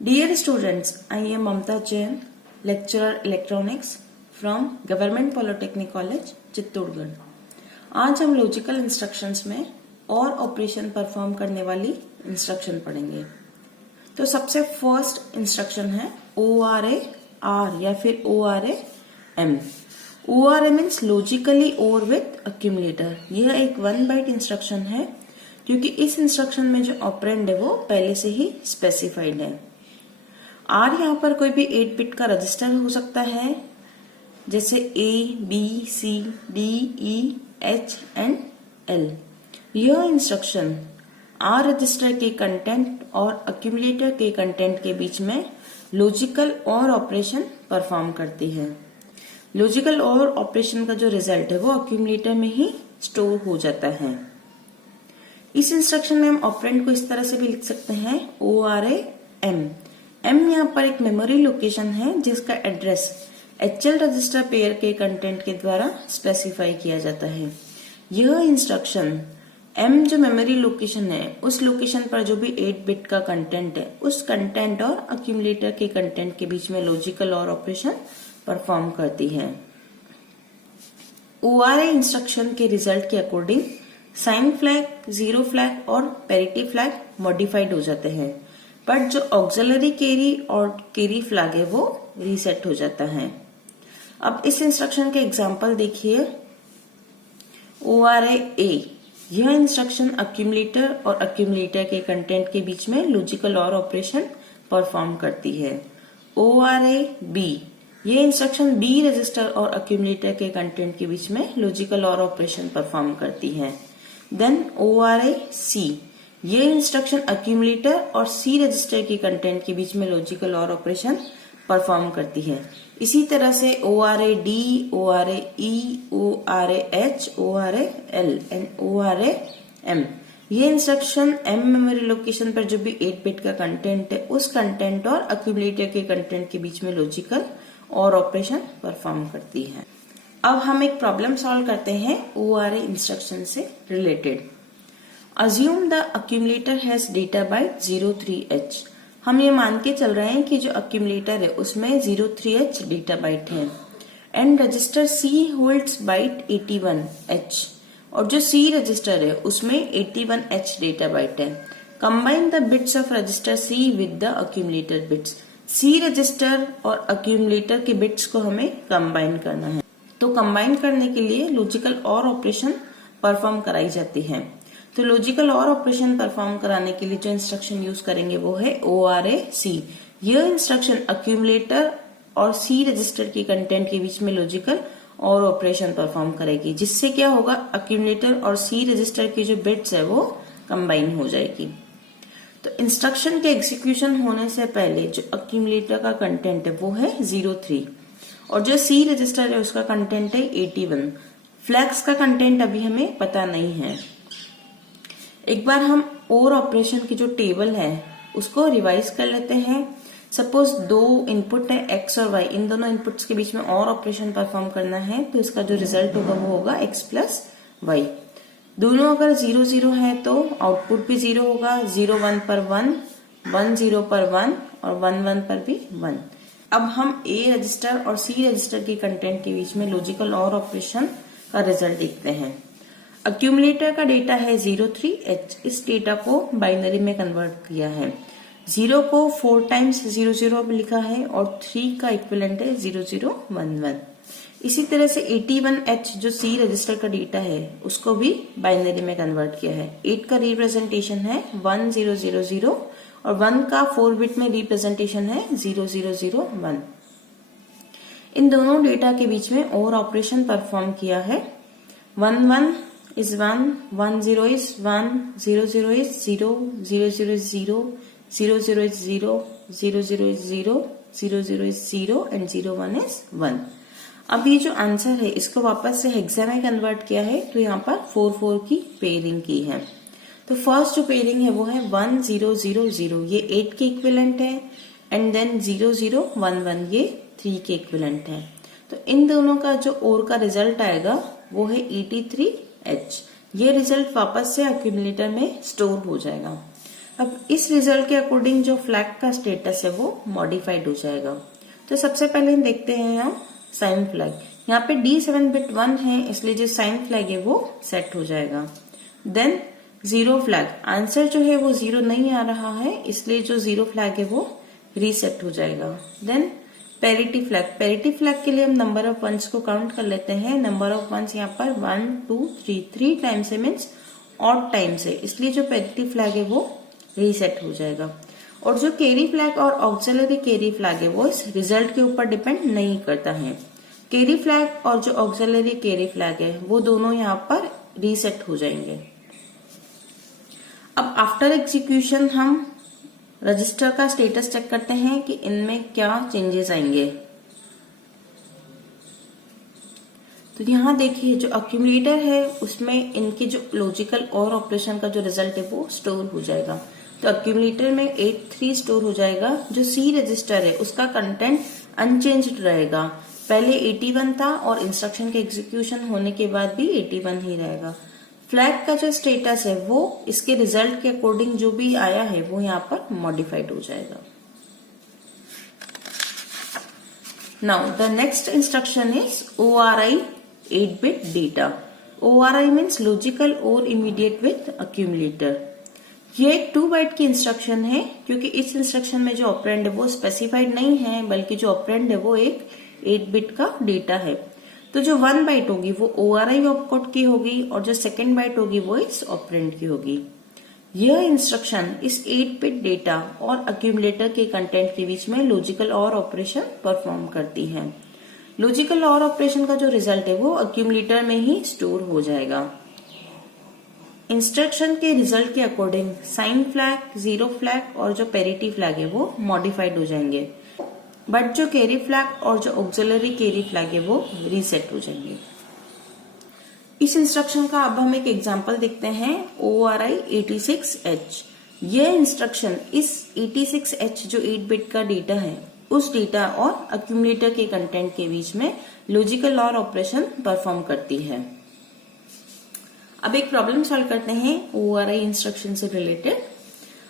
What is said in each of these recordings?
Dear students, I am Mamta Jain, lecturer electronics from Government Polytechnic College, Chittorgarh. आज हम logical instructions में और operation perform करने वाली इंस्ट्रक्शन पढ़ेंगे। तो सबसे फर्स्ट इंस्ट्रक्शन है ORA R या फिर ORA M। ORA means logically और विथ अक्यूमुलेटर। यह एक 1 बाइट इंस्ट्रक्शन है क्योंकि इस इंस्ट्रक्शन में जो ऑपरेंड है वो पहले से ही स्पेसिफाइड है। आर यहाँ पर कोई भी 8 बिट का रजिस्टर हो सकता है, जैसे A, B, C, D, E, H and L। यह इंस्ट्रक्शन आर रजिस्टर के कंटेंट और अक्यूमुलेटर के कंटेंट के बीच में लॉजिकल और ऑपरेशन परफॉर्म करती है। लॉजिकल और ऑपरेशन का जो रिजल्ट है वो अक्यूमुलेटर में ही स्टोर हो जाता है। इस इंस्ट्रक्शन में हम ऑपरेंड को इस तरह से भी लिख सकते हैं ORA M। M यहाँ पर एक मेमोरी लोकेशन है जिसका एड्रेस HL रजिस्टर पेयर के कंटेंट के द्वारा स्पेसिफाई किया जाता है। यह इंस्ट्रक्शन M जो मेमोरी लोकेशन है उस लोकेशन पर जो भी 8 बिट का कंटेंट है उस कंटेंट और अक्यूमुलेटर के कंटेंट के बीच में लॉजिकल और ऑपरेशन परफॉर्म करती है। ORA इंस्ट्रक्शन के रिजल्ट के according sign flag, zero flag और पैरिटी फ्लैग मॉडिफाइड हो जाते हैं, बट जो ऑक्सिलरी कैरी और कैरी फ्लैग है वो रीसेट हो जाता है। अब इस इंस्ट्रक्शन के एग्जांपल देखिए। ORA A यह इंस्ट्रक्शन अक्यूमुलेटर और अक्यूमुलेटर के कंटेंट के बीच में लॉजिकल और ऑपरेशन परफॉर्म करती है। ORA B यह इंस्ट्रक्शन B रजिस्टर और अक्यूमुलेटर के कंटेंट के बीच में लॉजिकल और ऑपरेशन परफॉर्म करती है। देन ORA C ये इंस्ट्रक्शन अक्यूमुलेटर और C रजिस्टर के कंटेंट के बीच में लॉजिकल और ऑपरेशन परफॉर्म करती है। इसी तरह से ORA D, ORA E, ORA H, ORA L and ORA M ये इंस्ट्रक्शन M मेमोरी लोकेशन पर जो भी 8 बिट का कंटेंट है उस कंटेंट और अक्यूमुलेटर के कंटेंट के बीच में लॉजिकल और ऑपरेशन परफॉर्म करती है। अब हम एक प्रॉब्लम सॉल्व करते हैं ORA इंस्ट्रक्शन से related. Assume the accumulator has data byte 03H। हम ये मान के चल रहे हैं कि जो अक्यूमुलेटर है उसमें 03H डेटा बाइट है and register C holds byte 81H और जो C रजिस्टर है उसमें 81H डेटा बाइट है। Combine the bits of register C with the accumulator bits. C register और अक्यूमुलेटर के बिट्स को हमें कंबाइन करना है। तो कंबाइन करने के लिए लॉजिकल और ऑपरेशन परफॉर्म कराई जाती है। तो लॉजिकल और ऑपरेशन परफॉर्म कराने के लिए जो इंस्ट्रक्शन यूज करेंगे वो है ORA C। यह इंस्ट्रक्शन अक्यूमुलेटर और C रजिस्टर के कंटेंट के बीच में लॉजिकल और ऑपरेशन परफॉर्म करेगी, जिससे क्या होगा अक्यूमुलेटर और C रजिस्टर की जो बिट्स है वो कंबाइन हो जाएगी। तो इंस्ट्रक्शन के एग्जीक्यूशन होने से पहले जो अक्यूमुलेटर का कंटेंट है वो है 03 और जो C रजिस्टर है उसका कंटेंट है 81। फ्लैग्स का कंटेंट अभी हमें पता नहीं है। एक बार हम और ऑपरेशन की जो टेबल है उसको रिवाइज कर लेते हैं। सपोज दो इनपुट है X और Y, इन दोनों इनपुट्स के बीच में और ऑपरेशन परफॉर्म करना है तो इसका जो रिजल्ट होगा वो होगा X प्लस Y। दोनों अगर 0 0 है तो आउटपुट भी 0 होगा। 0 1 पर 1, 1 0 पर 1 और 1 1 पर भी 1। अब हम A रजिस्टर और C रजिस्टर के कंटेंट के बीच में लॉजिकल और ऑपरेशन का रिजल्ट देखते हैं। अक्यूमुलेटर का डेटा है 03H। इस डेटा को बाइनरी में कन्वर्ट किया है। 0 को 4 टाइम्स 0 0 लिखा है और 3 का इक्विवेलेंट है 0 0 1 1। इसी तरह से 81H जो C रजिस्टर का डेटा है उसको भी बाइनरी में कन्वर्ट किया है। 8 का रिप्रेजेंटेशन है 1 0 0 0 और 1 का 4 बिट में रिप्रेजेंटेशन है 0 0 0 1। इन दोनों डेटा के बीच में और ऑपरेशन परफॉर्म किया है। 1 1 is 1, 1 0 is 1, 0 0 is 0, 0 0 is 0, 0 0 is 0, 0 0 is 0, 0 0 is 0 and 0 1 is 1। अब ये जो आंसर है इसको वापस से हेक्सा में कन्वर्ट किया है तो यहाँ पर 4 4 की पेयरिंग की है। तो फर्स्ट जो पेयरिंग है वो है 1 0 0 0, ये 8 के इक्विवेलेंट है एंड देन 0 0 1 1 ये 3 के इक्विवेलेंट है। तो इन दोनों का जो और का रिजल्ट आएगा वो है 83H। ये रिजल्ट वापस से अक्यूमुलेटर में स्टोर हो जाएगा। अब इस रिजल्ट के अकॉर्डिंग जो फ्लैग का स्टेटस है वो मॉडिफाइड हो जाएगा। तो सबसे पहले हम देखते हैं यहाँ साइन फ्लैग। यहाँ पे D7 बिट 1 है, इसलिए जो साइन फ्लैग है वो सेट हो जाएगा। देन जीरो फ्लैग, आंसर जो है वो 0 नहीं आ रहा है, इसलिए जो जीरो फ्लैग है वो रीसेट हो जाएगा। Then parity flag, parity flag के लिए हम नंबर ऑफ वंस को काउंट कर लेते हैं। नंबर ऑफ वंस यहाँ पर 1 2 3 3 टाइम्स है, मीन्स ऑड टाइम्स है, इसलिए जो पैरिटी फ्लैग है वो रीसेट हो जाएगा। और जो कैरी फ्लैग और ऑक्सिलरी कैरी फ्लैग है वो इस रिजल्ट के ऊपर डिपेंड नहीं करता है। कैरी फ्लैग और जो ऑक्सिलरी कैरी फ्लैग है वो दोनों यहाँ पर रीसेट हो जाएंगे। अब आफ्टर एग्जीक्यूशन हम रजिस्टर का स्टेटस चेक करते हैं कि इनमें क्या चेंजेस आएंगे। तो यहाँ देखिए जो अक्यूमुलेटर है उसमें इनके जो लॉजिकल और ऑपरेशन का जो रिजल्ट है वो स्टोर हो जाएगा। तो अक्यूमुलेटर में 83 स्टोर हो जाएगा। जो सी रजिस्टर है उसका कंटेंट अनचेंज्ड रहेगा। पहले 81 था और इंस्ट्रक्शन के एग्जीक्यूशन होने के बाद भी 81 ही रहेगा। फ्लैग का जो स्टेटस है वो इसके रिजल्ट के अकॉर्डिंग जो भी आया है वो यहाँ पर मॉडिफाइड हो जाएगा। Now the next instruction is ORI 8-bit data. ORI means logical और इमीडिएट विथ अक्यूमुलेटर। ये एक 2 बाइट की इंस्ट्रक्शन है, क्योंकि इस इंस्ट्रक्शन में जो ऑपरेंड है वो स्पेसिफाइड नहीं है, बल्कि जो ऑपरेंड है वो एक 8 बिट का डेटा है। तो जो 1 बाइट होगी वो ORI ऑपकोड की होगी और जो 2nd बाइट होगी वो इस ऑपरेंड की होगी। यह इंस्ट्रक्शन इस 8 बिट डेटा और अक्यूमुलेटर के कंटेंट के बीच में लॉजिकल और ऑपरेशन परफॉर्म करती है। लॉजिकल और ऑपरेशन का जो रिजल्ट है वो अक्यूमुलेटर में ही स्टोर हो जाएगा। इंस्ट्रक्शन के रिजल्ट के according sign flag, zero flag और जो पैरिटी फ्लैग है वो मॉडिफाइड हो जाएंगे, बट जो कैरी फ्लैग और जो ऑक्सिलरी कैरी फ्लैग है वो रीसेट हो जाएंगे। इस इंस्ट्रक्शन का अब हम एक एग्जांपल देखते हैं, ORI 86H। यह इंस्ट्रक्शन इस 86H जो 8 बिट का डेटा है उस डेटा और अक्यूमुलेटर के कंटेंट के बीच में लॉजिकल और ऑपरेशन परफॉर्म करती है। अब एक प्रॉब्लम सॉल्व करते हैं ORI इंस्ट्रक्शन से related.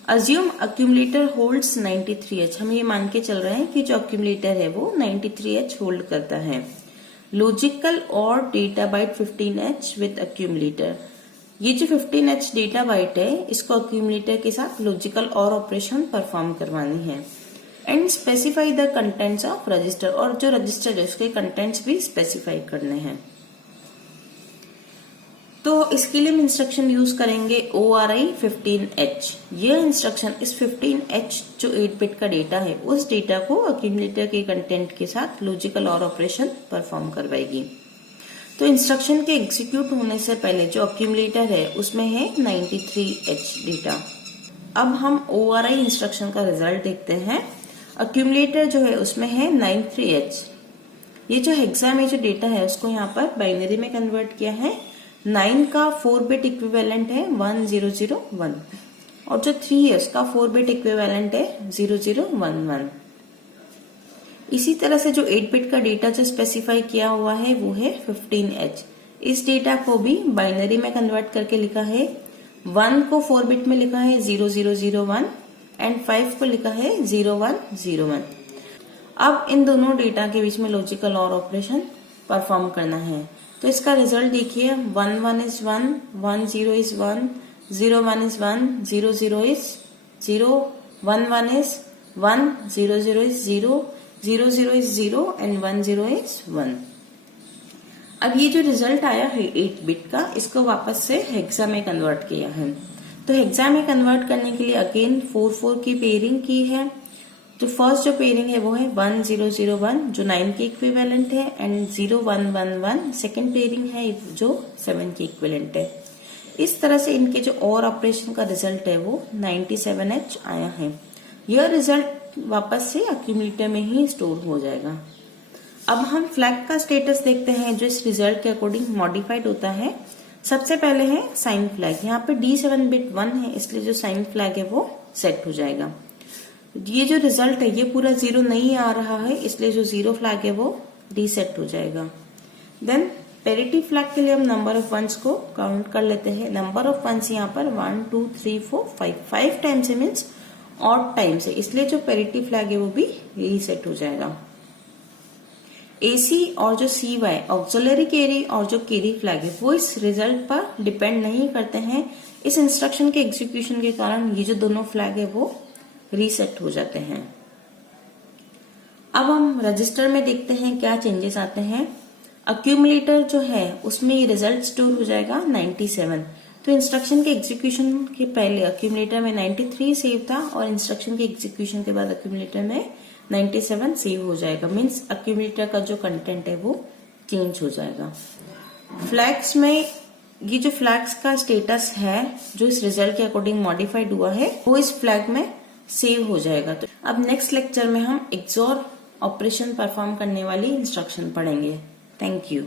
Assume accumulator holds 93H। हम ये मान के चल रहे हैं कि जो अक्यूमुलेटर है वो 93H होल्ड करता है। लॉजिकल और data byte 15H with accumulator. ये जो 15H डेटा बाइट है इसको अक्यूमुलेटर के साथ लॉजिकल और ऑपरेशन परफॉर्म करवानी है। And specify the contents of register, और जो रजिस्टर है उसके कंटेंट्स भी स्पेसिफाई करने हैं। तो इसके लिए हम इंस्ट्रक्शन यूज करेंगे ORI 15H। यह इंस्ट्रक्शन इस 15H जो 8 बिट का डेटा है उस डेटा को अक्यूमुलेटर के कंटेंट के साथ लॉजिकल और ऑपरेशन परफॉर्म करवाएगी। तो इंस्ट्रक्शन के एग्जीक्यूट होने से पहले जो अक्यूमुलेटर है उसमें है 93H डेटा। अब हम ORI इंस्ट्रक्शन का रिजल्ट देखते हैं। अक्यूमुलेटर जो है उसमें है 93H। ये जो हेक्सा में जो डेटा है उसको यहाँ पर बाइनरी में कन्वर्ट किया है। 9 का 4 बिट इक्विवेलेंट है 1001 और जो 3 है उसका 4 बिट इक्विवेलेंट है 0011। इसी तरह से जो 8 बिट का डेटा जो स्पेसिफाई किया हुआ है वो है 15H। इस डेटा को भी बाइनरी में कन्वर्ट करके लिखा है। 1 को 4 बिट में लिखा है 0001 एंड 5 को लिखा है 0101। अब इन दोनों डेटा के बीच में लॉजिकल और ऑपरेशन परफॉर्म करना है। तो इसका रिजल्ट देखिए, 1 1 is 1, 1 0 is 1, 0 1 is 1, 0 0 is 0, 1 1 is 1, 0 0 is 0, 0 0 is 0 and 1 0 is 1। अब ये जो रिजल्ट आया है 8 बिट का, इसको वापस से हेक्सा में कन्वर्ट किया है। तो हेक्सा में कन्वर्ट करने के लिए अगेन 4 4 की पेयरिंग की है। तो फर्स्ट जो पेयरिंग है वो है 1 0 0 1 जो 9 के इक्विवेलेंट है एंड 0 1 1 1 सेकेंड पेयरिंग है जो 7 के इक्विवेलेंट है। इस तरह से इनके जो और ऑपरेशन का रिजल्ट है वो 97H आया है। यह रिजल्ट वापस से अक्यूमुलेटर में ही स्टोर हो जाएगा। अब हम फ्लैग का स्टेटस देखते हैं जो इस रिजल्ट के अकॉर्डिंग मॉडिफाइड होता है। सबसे पहले है साइन फ्लैग। यहाँ पे D7 बिट 1 है, इसलिए जो साइन फ्लैग है वो सेट हो जाएगा। ये जो रिजल्ट है ये पूरा 0 नहीं आ रहा है, इसलिए जो 0 फ्लैग है वो रीसेट हो जाएगा। देन पैरिटी फ्लैग के लिए हम नंबर ऑफ वंस को काउंट कर लेते हैं। नंबर ऑफ वंस यहाँ पर 1 2 3 4 5 टाइम से मीन्स ऑड टाइम से, इसलिए जो पैरिटी फ्लैग है वो भी रीसेट हो जाएगा। AC और जो CY ऑक्सिलरी कैरी और जो कैरी फ्लैग है वो इस रिजल्ट पर डिपेंड नहीं करते हैं। इस इंस्ट्रक्शन के एग्जीक्यूशन के कारण ये जो दोनों फ्लैग है वो रीसेट हो जाते हैं। अब हम रजिस्टर में देखते हैं क्या चेंजेस आते हैं। अक्यूमुलेटर जो है उसमें ये रिजल्ट स्टोर हो जाएगा 97। तो इंस्ट्रक्शन के एग्जीक्यूशन के पहले अक्यूमुलेटर में 93 सेव था और इंस्ट्रक्शन के एग्जीक्यूशन के बाद अक्यूमुलेटर में 97 सेव हो जाएगा। मीन्स अक्यूमुलेटर का जो कंटेंट है वो चेंज हो जाएगा। फ्लैग्स में ये जो फ्लैग्स का स्टेटस है जो इस रिजल्ट के अकॉर्डिंग मॉडिफाइड हुआ है वो इस फ्लैग में सेव हो जाएगा। तो अब नेक्स्ट लेक्चर में हम XOR ऑपरेशन परफॉर्म करने वाली इंस्ट्रक्शन पढ़ेंगे। Thank you.